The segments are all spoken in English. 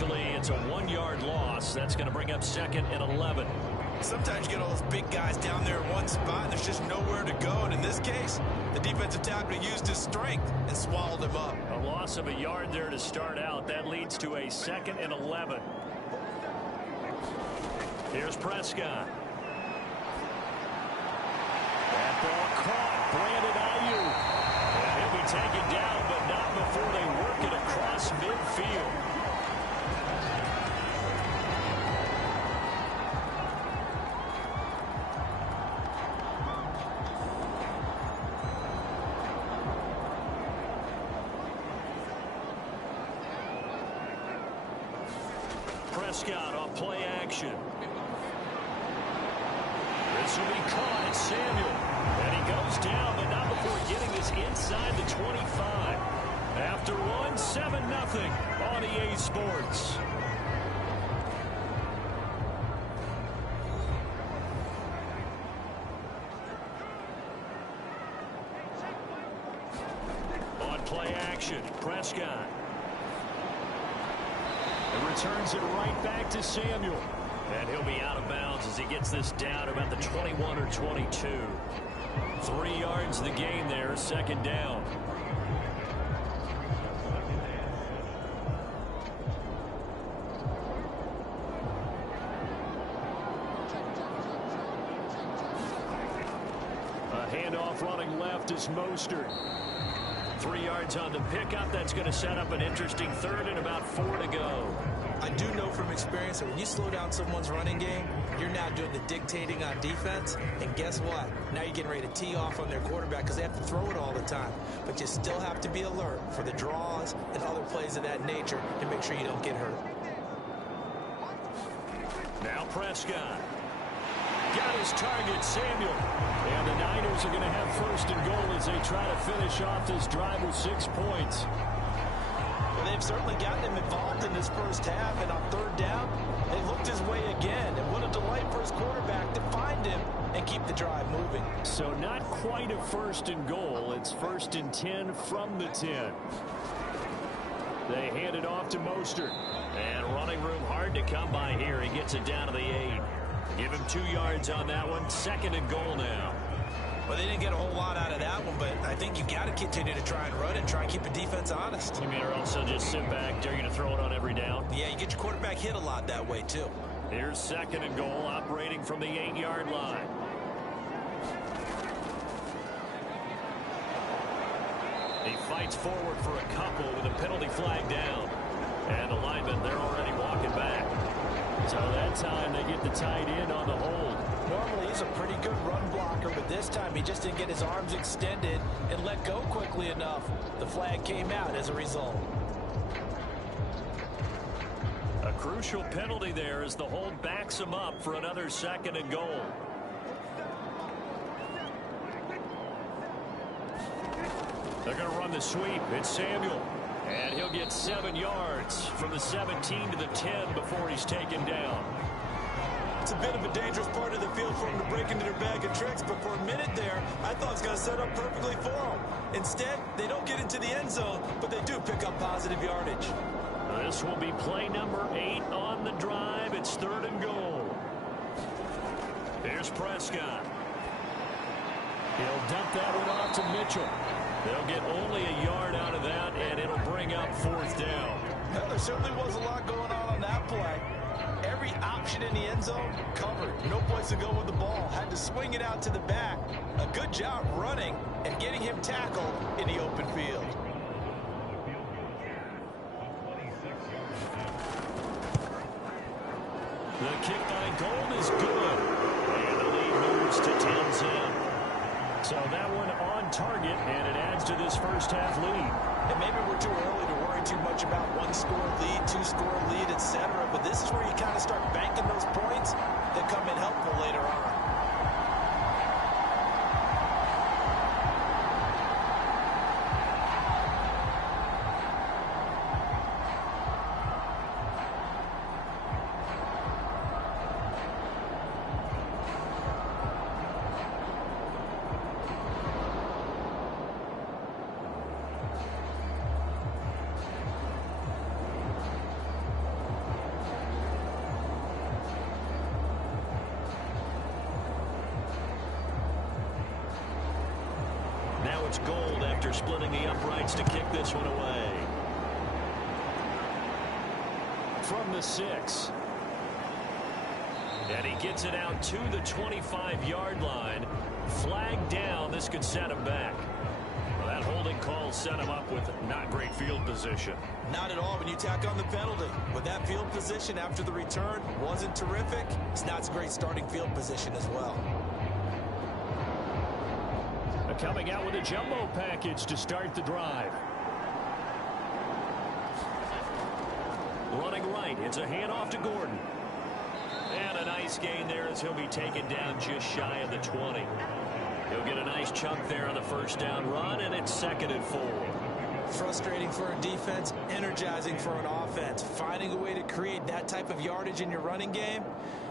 Eventually, it's a 1-yard loss. That's going to bring up 2nd and 11. Sometimes you get all those big guys down there in one spot, and there's just nowhere to go. And in this case, the defensive tackle used his strength and swallowed him up. A loss of a yard there to start out. That leads to a 2nd and 11. Here's Prescott. That ball caught. Brandon Ayuk. And he'll be taken down, but not before they work it across midfield. Prescott on play action. This will be caught. It's Samuel. And he goes down, but not before getting this inside the 25. After one, 7-0 on EA Sports. On play action, Prescott. And returns it right back to Samuel. And he'll be out of bounds as he gets this down about the 21 or 22. 3 yards the gain there, 2nd down. A handoff running left is Mostert. 3 yards on the pickup. That's going to set up an interesting 3rd and about 4 to go. I do know from experience that when you slow down someone's running game, you're now doing the dictating on defense. And guess what? Now you're getting ready to tee off on their quarterback because they have to throw it all the time. But you still have to be alert for the draws and other plays of that nature to make sure you don't get hurt. Now Prescott. Got his target, Samuel. And the Niners are going to have 1st and goal as they try to finish off this drive with 6 points. Well, they've certainly gotten him involved in this first half, and on 3rd down, they looked his way again. And what a delight for his quarterback to find him and keep the drive moving. So not quite a 1st and goal. It's 1st and 10 from the 10. They hand it off to Mostert. And running room hard to come by here. He gets it down to the 8. Give him 2 yards on that one. 2nd and goal now. Well, they didn't get a whole lot out of that one, but I think you got to continue to try and run and try and keep the defense honest. You mean or also just sit back, dare you to throw it on every down? Yeah, you get your quarterback hit a lot that way, too. Here's 2nd and goal, operating from the 8-yard line. He fights forward for a couple with a penalty flag down. And the linemen, they're already walking back. So that time they get the tight end on the hold. Normally he's a pretty good run blocker, but this time he just didn't get his arms extended and let go quickly enough. The flag came out as a result. A crucial penalty there as the hold backs him up for another 2nd and goal. They're going to run the sweep. It's Samuel. And he'll get 7 yards from the 17 to the 10 before he's taken down. It's a bit of a dangerous part of the field for him to break into their bag of tricks, but for a minute there, I thought it was going to set up perfectly for him. Instead, they don't get into the end zone, but they do pick up positive yardage. This will be play number 8 on the drive. It's 3rd and goal. Here's Prescott. He'll dump that one off to Mitchell. They'll get only a yard out of that, and it'll bring up 4th down. Well, there certainly was a lot going on that play. Every option in the end zone covered. No place to go with the ball. Had to swing it out to the back. A good job running and getting him tackled in the open field. The kick by Gold is good. And the lead moves to 10-10. So that one on target, and it adds to this first half lead. And maybe we're too early to worry too much about 1-score lead, 2-score lead, etc. But this is where you kind of start banking those points that come in helpful later on. after splitting the uprights to kick this one away. From the 6. And he gets it out to the 25-yard line. Flag down. This could set him back. Well, that holding call set him up with not great field position. Not at all when you tack on the penalty. But that field position after the return wasn't terrific. It's not a great starting field position as well. Coming out with a jumbo package to start the drive. Running right. It's a handoff to Gordon. And a nice gain there as he'll be taken down just shy of the 20. He'll get a nice chunk there on the first down run, and it's 2nd and 4. Frustrating for a defense, energizing for an offense. Finding a way to create that type of yardage in your running game,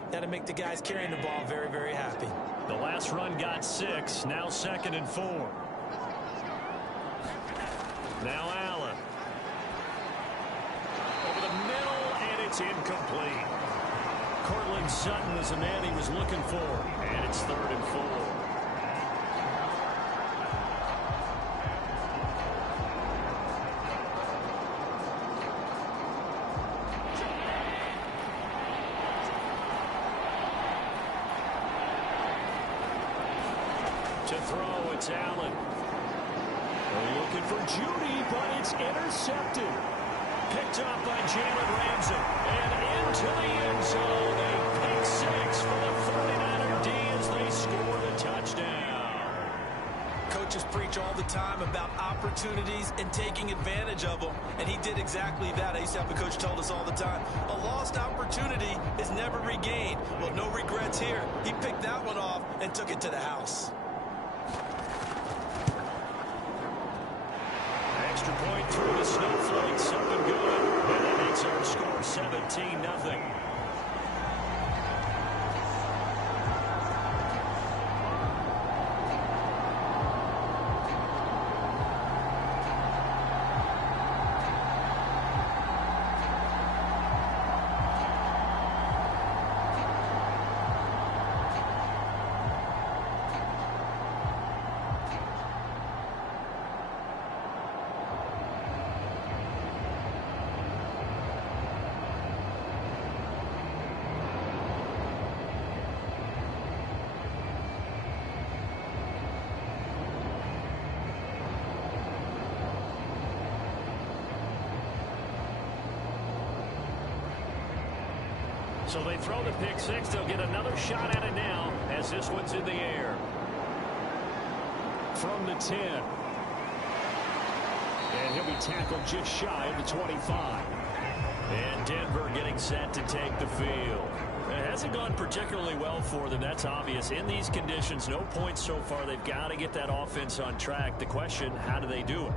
that'll make the guys carrying the ball very, very happy. The last run got 6. Now 2nd and 4. Now Allen. Over the middle, and it's incomplete. Cortland Sutton is the man he was looking for. And it's 3rd and 4. To throw, it's Allen. Looking for Judy, but it's intercepted. Picked up by Jalen Ramsey. And into the end zone. A pick 6 for the 49er D as they score the touchdown. Coaches preach all the time about opportunities and taking advantage of them, and he did exactly that. I used to have a coach told us all the time, a lost opportunity is never regained. Well, no regrets here. He picked that one off and took it to the house. Extra point through the snowflakes. Up and good. And that makes our score 17-0. So they throw the pick 6. They'll get another shot at it now as this one's in the air. From the 10. And he'll be tackled just shy of the 25. And Denver getting set to take the field. It hasn't gone particularly well for them. That's obvious. In these conditions, no points so far. They've got to get that offense on track. The question, how do they do it?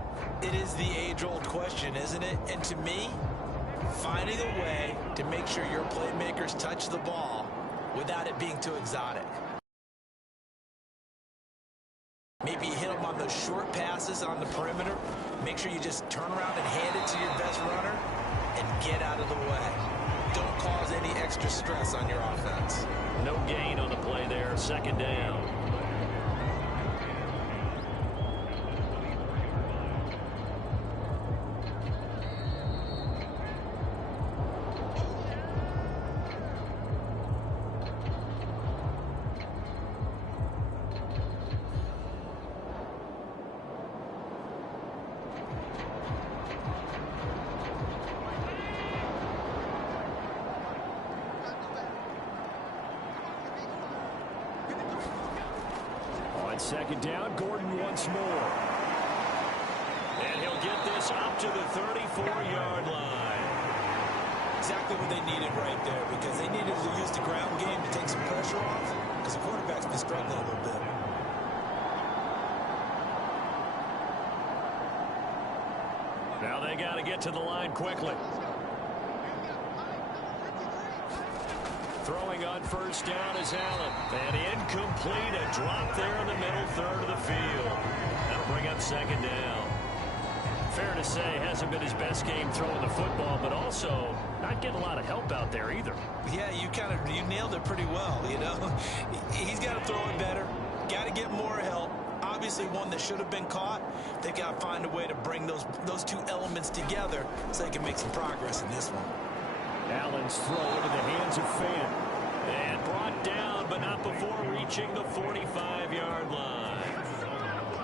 It is the age-old question, isn't it? And to me, finding a way to make sure your playmakers touch the ball without it being too exotic. Maybe you hit them on those short passes on the perimeter. Make sure you just turn around and hand it to your best runner and get out of the way. Don't cause any extra stress on your offense. No gain on the play there. 2nd down. On 2nd down, Gordon once more. And he'll get this up to the 34-yard line. Exactly what they needed right there, because they needed to use the ground game to take some pressure off, because the quarterback's been struggling a little bit. Now they got to get to the line quickly. Throwing on 1st down is Allen. And incomplete. A drop there in the middle 3rd of the field. That'll bring up 2nd down. Fair to say, hasn't been his best game throwing the football, but also not getting a lot of help out there either. Yeah, you nailed it pretty well, you know. He's got to throw it better. Got to get more help. obviously one that should have been caught. They got to find a way to bring those two elements together so they can make some progress in this one. Allen's throw into the hands of Fant. And brought down, but not before reaching the 45-yard line.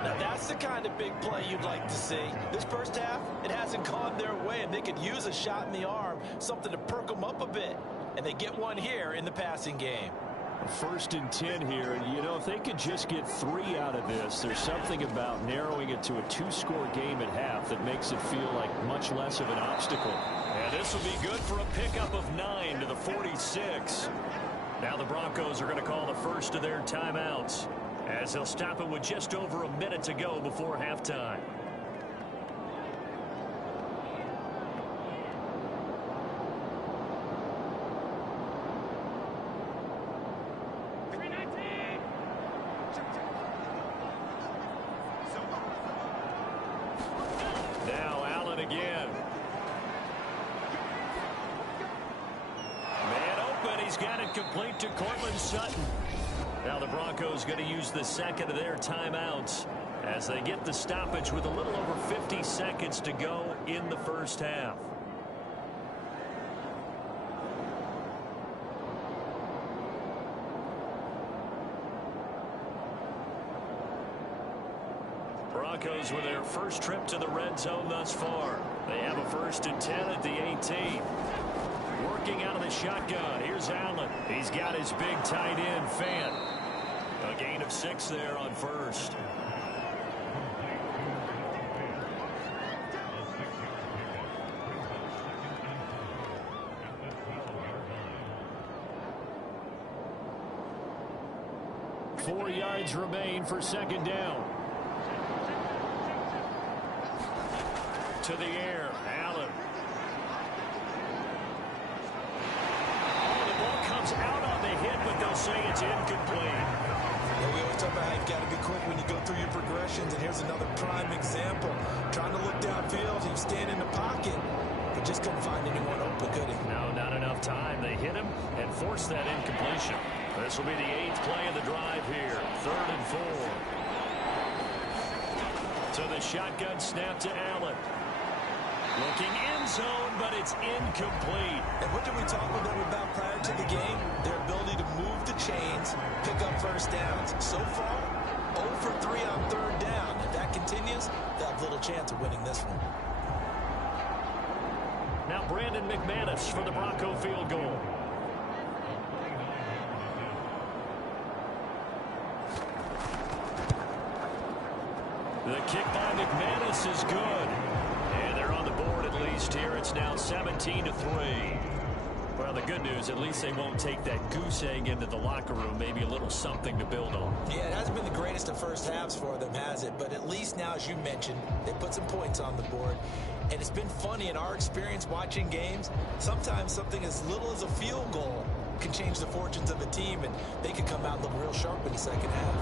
Now, that's the kind of big play you'd like to see. This first half, it hasn't gone their way, and they could use a shot in the arm, something to perk them up a bit. And they get one here in the passing game. 1st and 10 here. And, you know, if they could just get 3 out of this, there's something about narrowing it to a 2-score game at half that makes it feel like much less of an obstacle. And this will be good for a pickup of 9 to the 46. Now the Broncos are going to call the first of their timeouts, as they'll stop it with just over a minute to go before halftime. Now Allen again. Man open. He's got it complete to Courtland Sutton. Now the Broncos going to use the second of their timeouts as they get the stoppage with a little over 50 seconds to go in the first half. Broncos with their first trip to the red zone thus far. They have a 1st and 10 at the 18. Working out of the shotgun. Here's Allen. He's got his big tight end, Fant. A gain of 6 there on first. Four yards remain for 2nd down. To the air, Allen. Out on the hit, but they'll say it's incomplete. Yeah, we always talk about how you've got to be quick when you go through your progressions, and here's another prime example. Trying to look downfield, he was standing in the pocket, but just couldn't find anyone open, could he? No, not enough time. They hit him and forced that incompletion. This will be the 8th play of the drive here. 3rd and 4. To the shotgun snap to Allen. Looking end zone, but it's incomplete. And what did we talk with them about prior to the game? Their ability to move the chains, pick up first downs. So far, 0 for 3 on 3rd down. If that continues, they'll have little chance of winning this one. Now Brandon McManus for the Bronco field goal. The kick by McManus is good. And they're on the board at least here. It's now 17-3. Well, the good news, at least they won't take that goose egg into the locker room. Maybe a little something to build on. Yeah, it hasn't been the greatest of first halves for them, has it? But at least now, as you mentioned, they put some points on the board. And it's been funny in our experience watching games. Sometimes something as little as a field goal can change the fortunes of a team, and they could come out and look real sharp in the second half.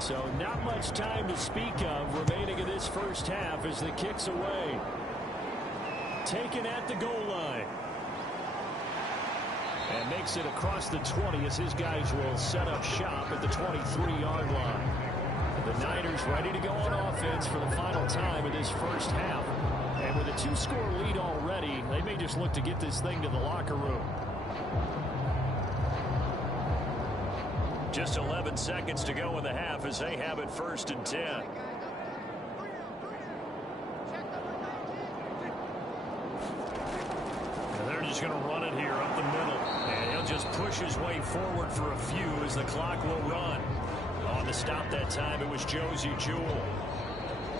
So not much time to speak of remaining in this first half as the kick's away. Taken at the goal line. And makes it across the 20 as his guys will set up shop at the 23-yard line. The Niners ready to go on offense for the final time in this first half. And with a 2-score lead already, they may just look to get this thing to the locker room. Just 11 seconds to go in the half as they have it 1st and 10. And they're just going to run it here up the middle. And he'll just push his way forward for a few as the clock will run. On the stop that time, it was Josie Jewell.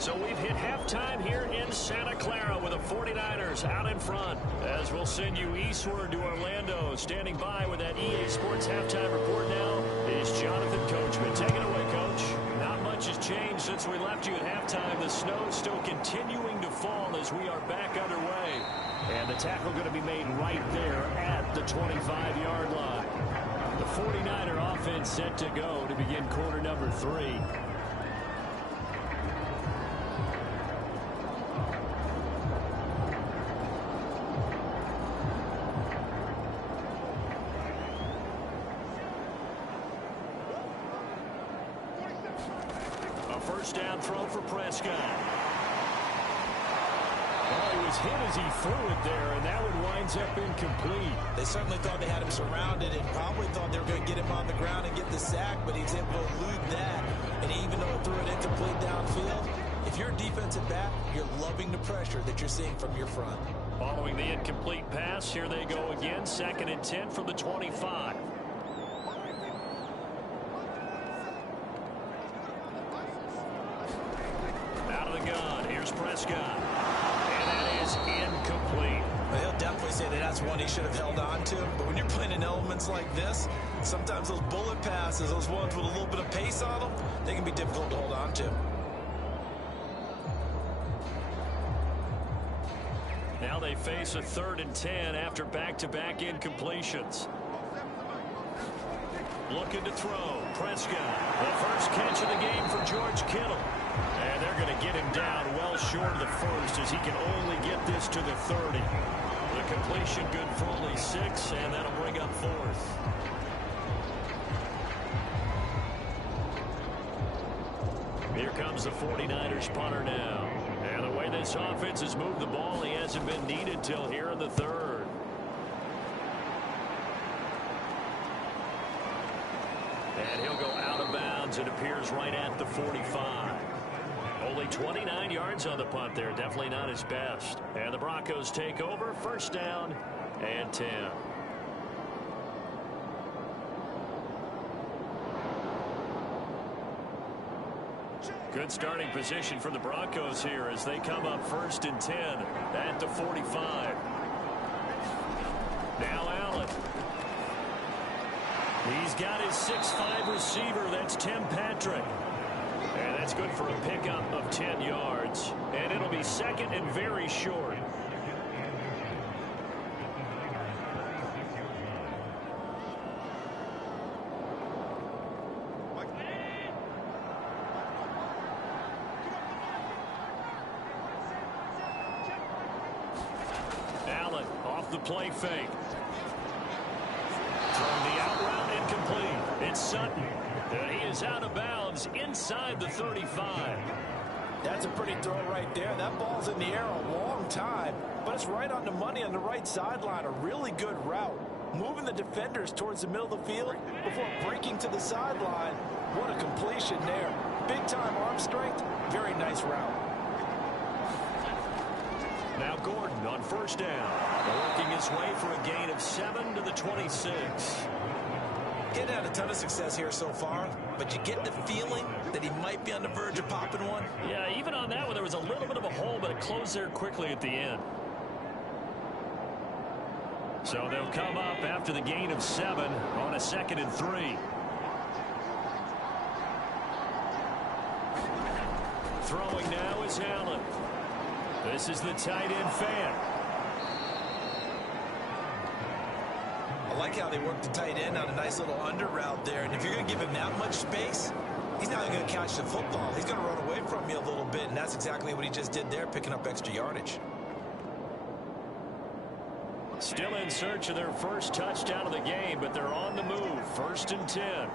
So we've hit halftime here in Santa Clara with the 49ers out in front. As we'll send you eastward to Orlando. Standing by with that EA Sports halftime report now is Jonathan Coachman. Take it away, Coach. Not much has changed since we left you at halftime, the snow still continuing to fall as we are back underway. And the tackle going to be made right there at the 25-yard line. The 49er offense set to go to begin quarter number 3. First down throw for Prescott. Well, he was hit as he threw it there, and that one winds up incomplete. They certainly thought they had him surrounded and probably thought they were going to get him on the ground and get the sack, but he's able to elude that. And even though he threw it incomplete downfield, if you're a defensive back, you're loving the pressure that you're seeing from your front. Following the incomplete pass, here they go again. 2nd and 10 from the 25. Prescott, and that is incomplete. Well, he'll definitely say that that's one he should have held on to, but when you're playing in elements like this, sometimes those bullet passes, those ones with a little bit of pace on them, they can be difficult to hold on to. Now they face a 3rd and 10 after back-to-back incompletions. Looking to throw. Prescott, the first catch of the game for George Kittle. And they're going to get him down well short of the first as he can only get this to the 30. The completion good for only 6, and that'll bring up 4th. Here comes the 49ers punter now. And the way this offense has moved the ball, he hasn't been needed till here in the 3rd. And he'll go out of bounds. It appears right at the 45. Only 29 yards on the punt there. Definitely not his best. And the Broncos take over. 1st down and 10. Good starting position for the Broncos here as they come up 1st and 10 at the 45. Now Allen. He's got his 6'5" receiver. That's Tim Patrick. And that's good for a pickup of 10 yards. And it'll be 2nd and very short. Allen off the play fake. Throwing the out route incomplete. It's Sutton. And he is out of bounds inside the 35. That's a pretty throw right there. That ball's in the air a long time, but it's right on the money on the right sideline. A really good route. Moving the defenders towards the middle of the field before breaking to the sideline. What a completion there. Big-time arm strength. Very nice route. Now Gordon on 1st down. Working his way for a gain of 7 to the 26. Getting had a ton of success here so far, but you get the feeling that he might be on the verge of popping one. Yeah, even on that one, there was a little bit of a hole, but it closed there quickly at the end. So they'll come up after the gain of 7 on a 2nd and 3. Throwing now is Allen. This is the tight end fan. I like how they work the tight end on a nice little under route there. And if you're going to give him that much space, he's not going to catch the football. He's going to run away from you a little bit, and that's exactly what he just did there, picking up extra yardage. Still in search of their first touchdown of the game, but they're on the move. 1st and 10.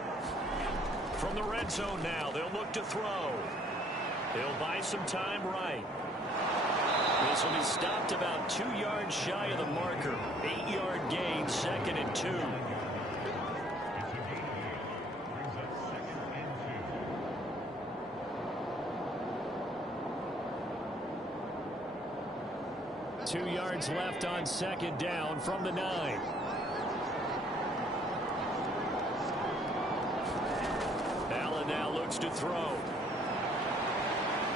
From the red zone now, they'll look to throw. He'll buy some time right. This will be stopped about 2 yards shy of the marker. 8-yard gain, 2nd and 2. Two yards left on 2nd down from the 9. Allen now looks to throw.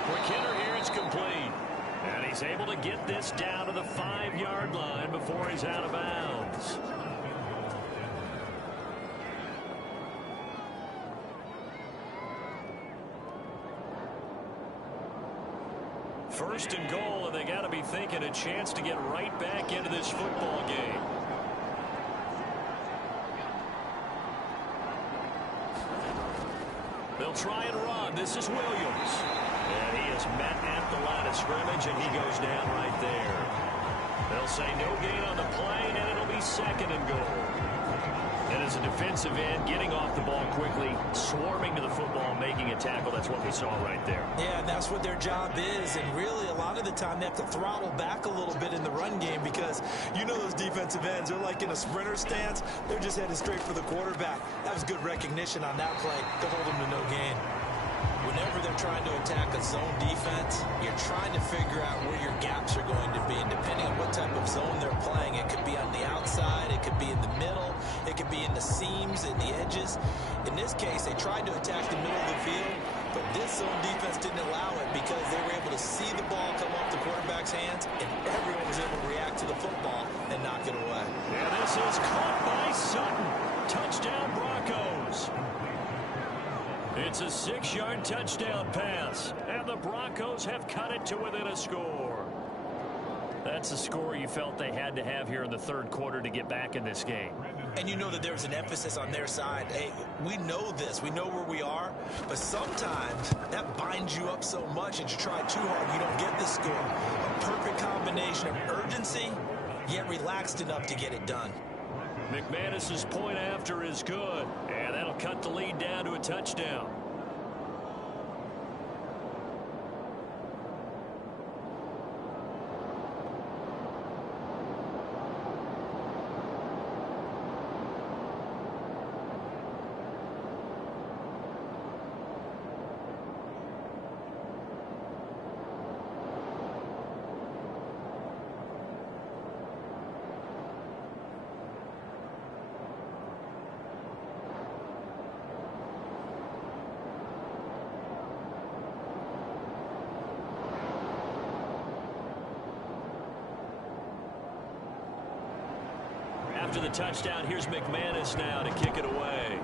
McKinnon here, it's complete. And he's able to get this down to the 5-yard line before he's out of bounds. First and goal, and they got to be thinking a chance to get right back into this football game. They'll try and run. This is Williams. And he is met at the line of scrimmage, and he goes down right there. They'll say no gain on the play, and it'll be second and goal. And as a defensive end, getting off the ball quickly, swarming to the football, making a tackle, that's what we saw right there. Yeah, that's what their job is. And really, a lot of the time, they have to throttle back a little bit in the run game because you know those defensive ends, they're like in a sprinter stance. They're just headed straight for the quarterback. That was good recognition on that play to hold them to no gain. Whenever they're trying to attack a zone defense, you're trying to figure out where your gaps are going to be. And depending on what type of zone they're playing, it could be on the outside, it could be in the middle, it could be in the seams and the edges. In this case, they tried to attack the middle of the field, but this zone defense didn't allow it because they were able to see the ball come off the quarterback's hands, and everyone was able to react to the football and knock it away. And this is caught by Sutton. Touchdown, Broncos. It's a 6-yard touchdown pass, and the Broncos have cut it to within a score. That's a score you felt they had to have here in the third quarter to get back in this game. And you know that there was an emphasis on their side. Hey, we know this. We know where we are. But sometimes that binds you up so much that you try too hard, you don't get the score. A perfect combination of urgency, yet relaxed enough to get it done. McManus's point after is good, and that'll cut the lead down to a touchdown. After the touchdown, here's McManus now to kick it away.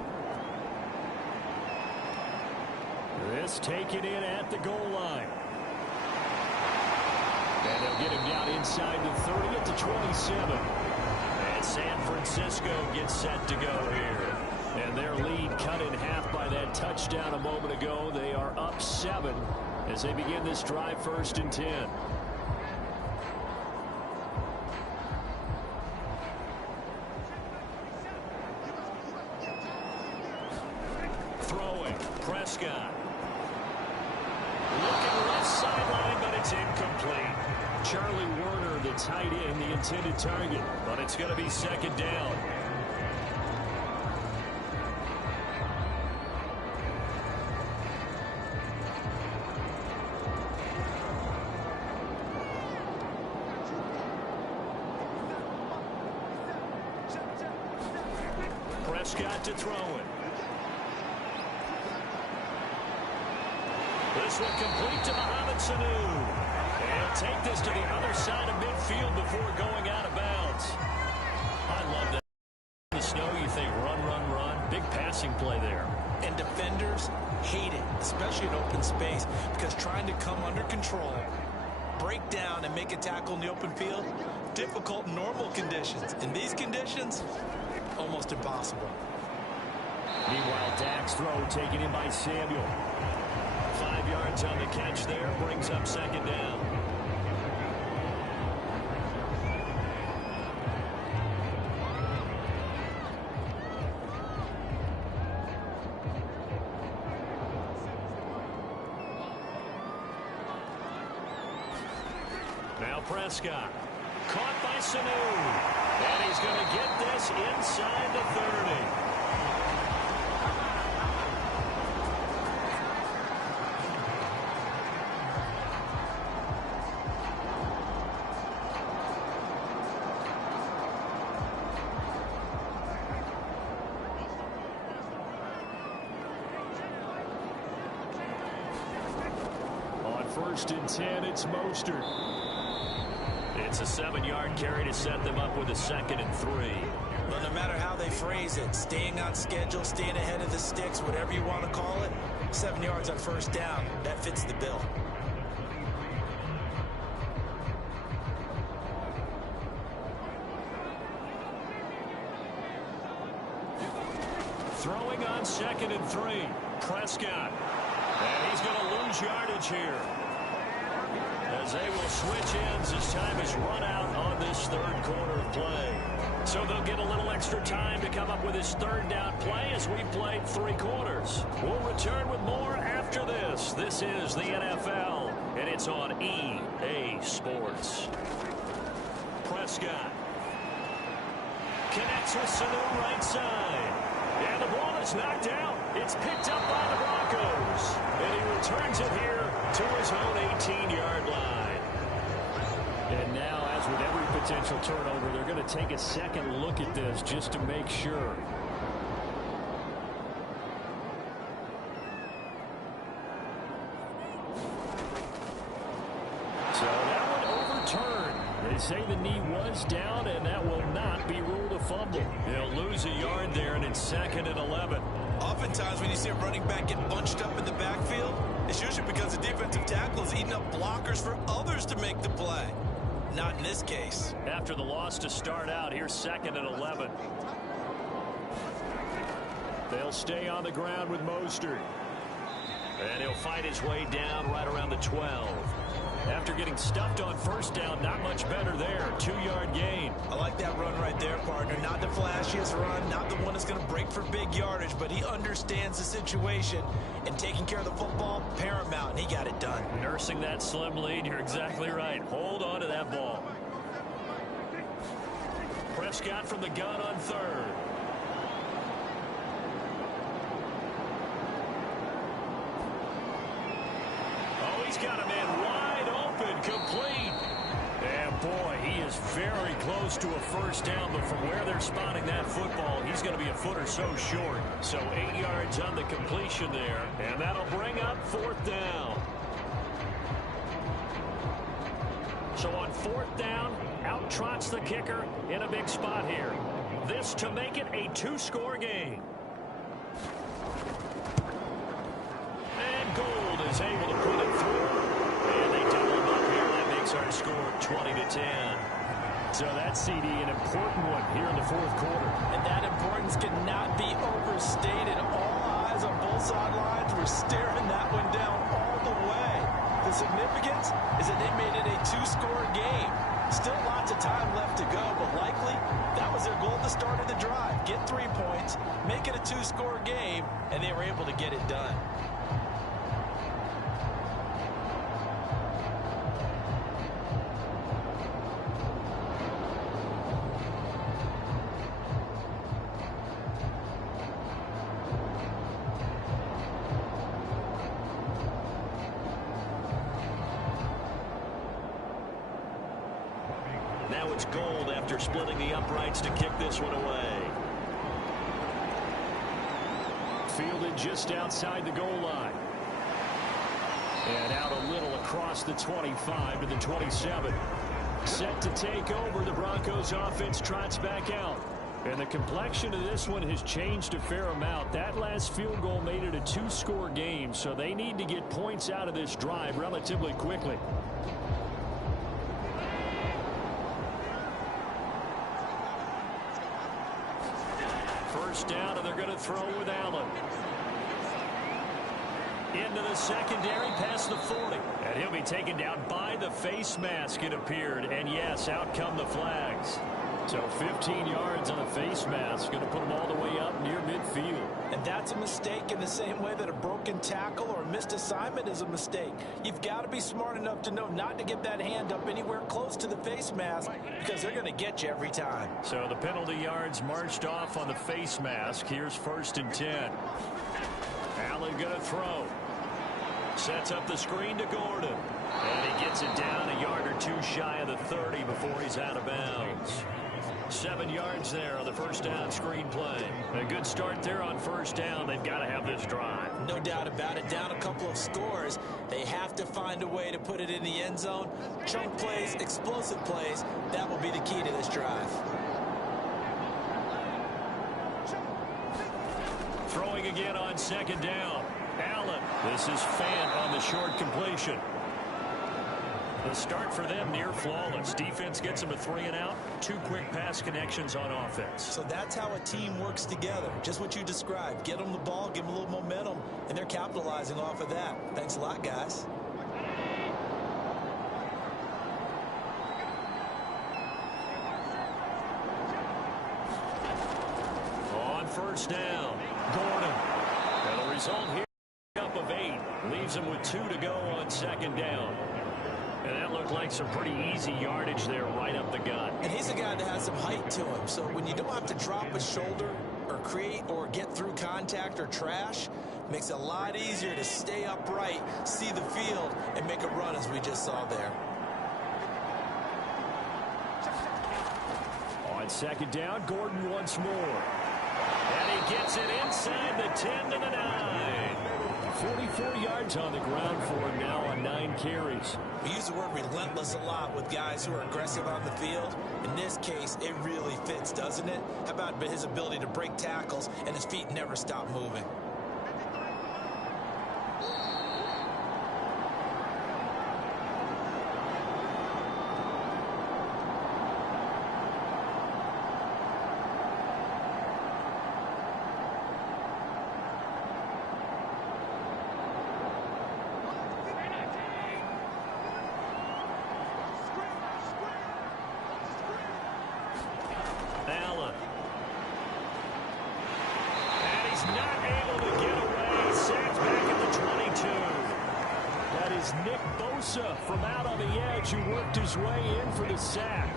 This taken in at the goal line. And they'll get him down inside the 30 at the 27. And San Francisco gets set to go here. And their lead cut in half by that touchdown a moment ago. They are up 7 as they begin this drive, 1st and 10. Throwing, Prescott. Looking left sideline, but it's incomplete. Charlie Werner, the tight end, the intended target, but it's going to be second down. Prescott to throw it. This one complete to Mohamed Sanu. And take this to the other side of midfield before going out of bounds. I love that. In the snow, you think run, run, run. Big passing play there. And defenders hate it, especially in open space, because trying to come under control, break down, and make a tackle in the open field, difficult in normal conditions. In these conditions, almost impossible. Meanwhile, Dak's throw taken in by Samuel. 5 yards on the catch there, brings up second down. Now Prescott, caught by Sanu, and he's going to get this inside the 30. First and 10, it's Mostert. It's a 7-yard carry to set them up with a 2nd and 3. Well, no matter how they phrase it, staying on schedule, staying ahead of the sticks, whatever you want to call it, 7 yards on first down, that fits the bill. 2nd and 3. Prescott. And he's going to lose yardage here, as they will switch ends as time is run out on this third quarter of play. So they'll get a little extra time to come up with his third down play as we played 3 quarters. We'll return with more after this. This is the NFL, and it's on EA Sports. Prescott connects with Sanu right side. And the ball is knocked out. It's picked up by the Broncos. And he returns it here to his own 18-yard line. And now, as with every potential turnover, they're going to take a second look at this just to make sure. So that one overturned. They say the knee was down, and that will not be ruled a fumble. They'll lose a yard there, and it's 2nd and 11. Oftentimes when you see a running back get bunched up in the backfield, it's usually because the defensive tackle is eating up blockers for others to make the play. Not in this case. After the loss to start out, here's 2nd and 11. They'll stay on the ground with Mostert. And he'll fight his way down right around the 12. After getting stuffed on first down, not much better there. 2-yard gain. I like that run right there, partner. Not the flashiest run, not the one that's going to break for big yardage, but he understands the situation, and taking care of the football, paramount, and he got it done. Nursing that slim lead, you're exactly right. Hold on to that ball. Prescott from the gun on 3rd. Oh, he's got a man wide open, complete. And boy, he is very close to a first down, but from where they're spotting that football, he's going to be a foot or so short. So 8 yards on the completion there, and that'll bring up 4th down. So on 4th down, out trots the kicker in a big spot here. This to make it a 2-score game. And Gould is able to put it through. And they double him up here. That makes our score 20-10. So that CD, an important one here in the 4th quarter. And that importance cannot be overstated. All eyes on both sidelines were staring that one down all the way. The significance is that they made it a 2-score game. Still lots of time left to go, but likely that was their goal at the start of the drive. Get 3 points, make it a 2-score game, and they were able to get it done. Now it's Gould after splitting the uprights to kick this one away. Fielded just outside the goal line. And out a little across the 25 to the 27. Set to take over, the Broncos offense trots back out. And the complexion of this one has changed a fair amount. That last field goal made it a 2-score game, so they need to get points out of this drive relatively quickly. First down, and they're going to throw with Allen. Into the secondary, past the 40. And he'll be taken down by the face mask, it appeared. And yes, out come the flags. So 15 yards on a face mask, going to put them all the way up near midfield. And that's a mistake in the same way that a broken tackle or a missed assignment is a mistake. You've got to be smart enough to know not to get that hand up anywhere close to the face mask, because they're going to get you every time. So the penalty yards marched off on the face mask. Here's 1st and 10. Allen going to throw. Sets up the screen to Gordon. And he gets it down a yard or 2 shy of the 30 before he's out of bounds. 7 yards there on the first down screen play. A good start there on first down. They've got to have this drive. No doubt about it. Down a couple of scores. They have to find a way to put it in the end zone. Chunk plays, explosive plays. That will be the key to this drive. Throwing again on 2nd down. Allen. This is Fant on the short completion. The start for them near flawless. Defense gets them a 3 and out. 2 quick pass connections on offense. So that's how a team works together. Just what you described. Get them the ball, give them a little momentum, and they're capitalizing off of that. Thanks a lot, guys. On first down, Gordon. And the result here, up of 8. Leaves them with 2 to go on second down. And that looked like some pretty easy yardage there right up the gut. And he's a guy that has some height to him. So when you don't have to drop a shoulder or create or get through contact or trash, makes it a lot easier to stay upright, see the field, and make a run as we just saw there. On second down, Gordon once more. And he gets it inside the 10 to the 9. 44 yards on the ground for him now on 9 carries. We use the word relentless a lot with guys who are aggressive on the field. In this case, it really fits, doesn't it? How about his ability to break tackles and his feet never stop moving? Allen. And he's not able to get away. Sacked back at the 22. That is Nick Bosa from out on the edge who worked his way in for the sack.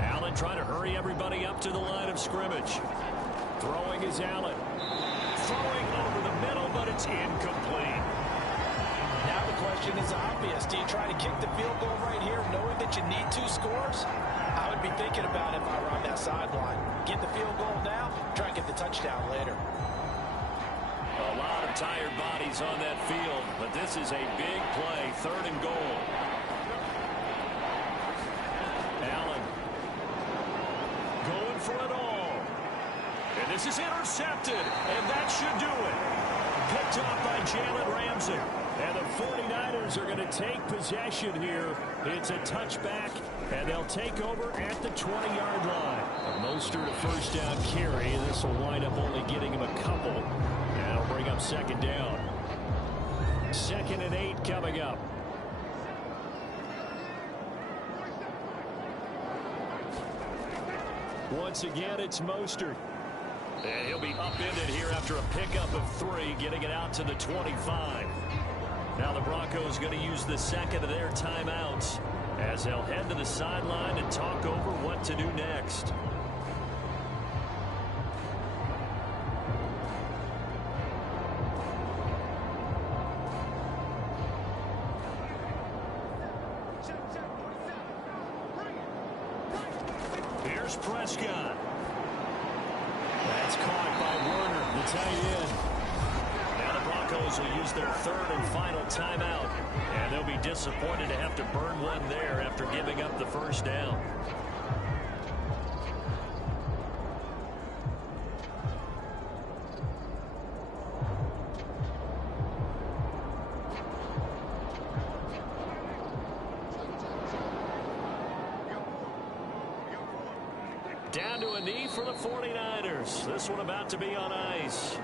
Allen trying to hurry everybody up to the line of scrimmage. Throwing is Allen. Throwing over the middle, but it's incomplete. Now the question is obvious. Do you try to kick the field goal right here knowing that you need 2 scores? I would be thinking about it if I were on that sideline. Get the field goal now, try and get the touchdown later. A lot of tired bodies on that field, but this is a big play, 3rd and goal. Allen going for it all. And this is intercepted, and that should do it. Picked up by Jalen Ramsey. And the 49ers are going to take possession here. It's a touchback, and they'll take over at the 20-yard line. Mostert a first down carry. This will wind up only getting him a couple. And it'll bring up second down. 2nd and 8 coming up. Once again, it's Mostert. And he'll be upended here after a pickup of 3, getting it out to the 25. Now the Broncos going to use the second of their timeouts as they'll head to the sideline and talk over what to do next. Here's Prescott. That's caught by Werner, the tight end. Now the Broncos will use their 3rd and final timeout, and they'll be disappointed to have to burn one there after giving up the first down. Down to a knee for the 49ers. This one about to be on ice.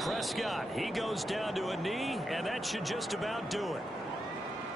Prescott, he goes down to a knee, and that should just about do it.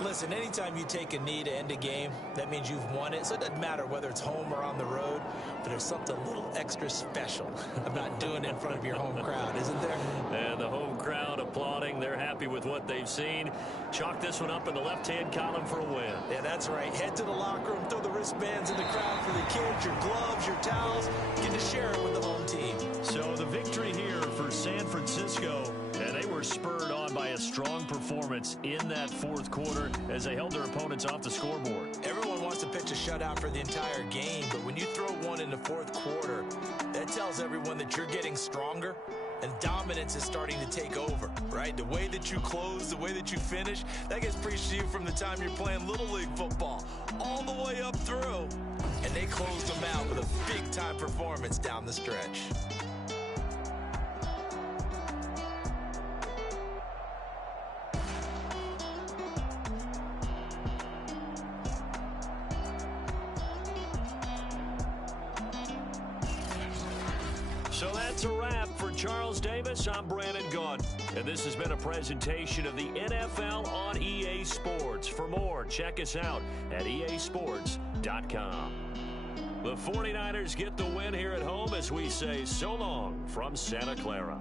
Listen, anytime you take a knee to end a game, that means you've won it. So it doesn't matter whether it's home or on the road, but there's something a little extra special about doing it in front of your home crowd, isn't there? And the home crowd applauding. They're happy with what they've seen. Chalk this one up in the left-hand column for a win. Yeah, that's right. Head to the locker room, throw the wristbands in the crowd for the kids, your gloves, your towels. Get to share it with the home team. So the victory here for San Francisco, and they were were spurred on by a strong performance in that fourth quarter as they held their opponents off the scoreboard. Everyone wants to pitch a shutout for the entire game, but when you throw one in the fourth quarter, that tells everyone that you're getting stronger and dominance is starting to take over, right? The way that you close, the way that you finish, that gets preached to you from the time you're playing Little League football all the way up through. And they closed them out with a big-time performance down the stretch. So that's a wrap for Charles Davis. I'm Brandon Gaudin, and this has been a presentation of the NFL on EA Sports. For more, check us out at easports.com. The 49ers get the win here at home as we say so long from Santa Clara.